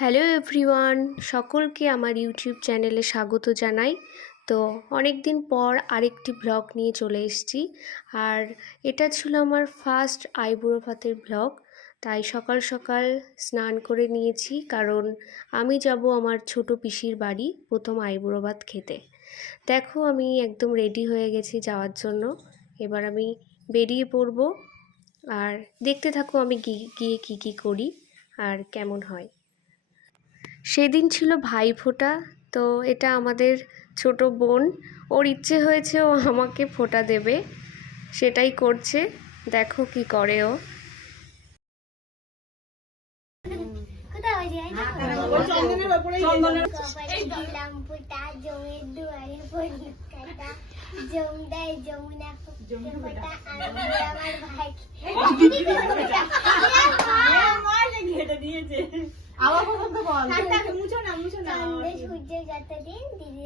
Hello everyone, সকলকে আমার YouTube চ্যানেলে স্বাগত জানাই। তো অনেক দিন পর আরেকটি ব্লগ নিয়ে চলে এসেছি। আর এটা ছিল আমার ফার্স্ট আইবুড়ো ভাতের ব্লগ। তাই সকাল সকাল স্নান করে নিয়েছি, কারণ আমি যাব আমার ছোট পিসির বাড়ি প্রথম আইবুড়ো ভাত খেতে। দেখো, আমি একদম রেডি হয়ে গেছি যাওয়ার জন্য। এবার আমি বেরিয়ে পড়ব, আর দেখতে থাকো আমি গিয়ে কী করি আর কেমন হয়। সেদিন ছিল ভাইফোঁটা। তো এটা আমাদের ছোট বোন, ওর ইচ্ছে হয়েছে ও আমাকে ফোঁটা দেবে, সেটাই করছে। দেখো কি করে ও। আবার পর্যন্ত বল মুছো না সূর্যের যত দিন দিদি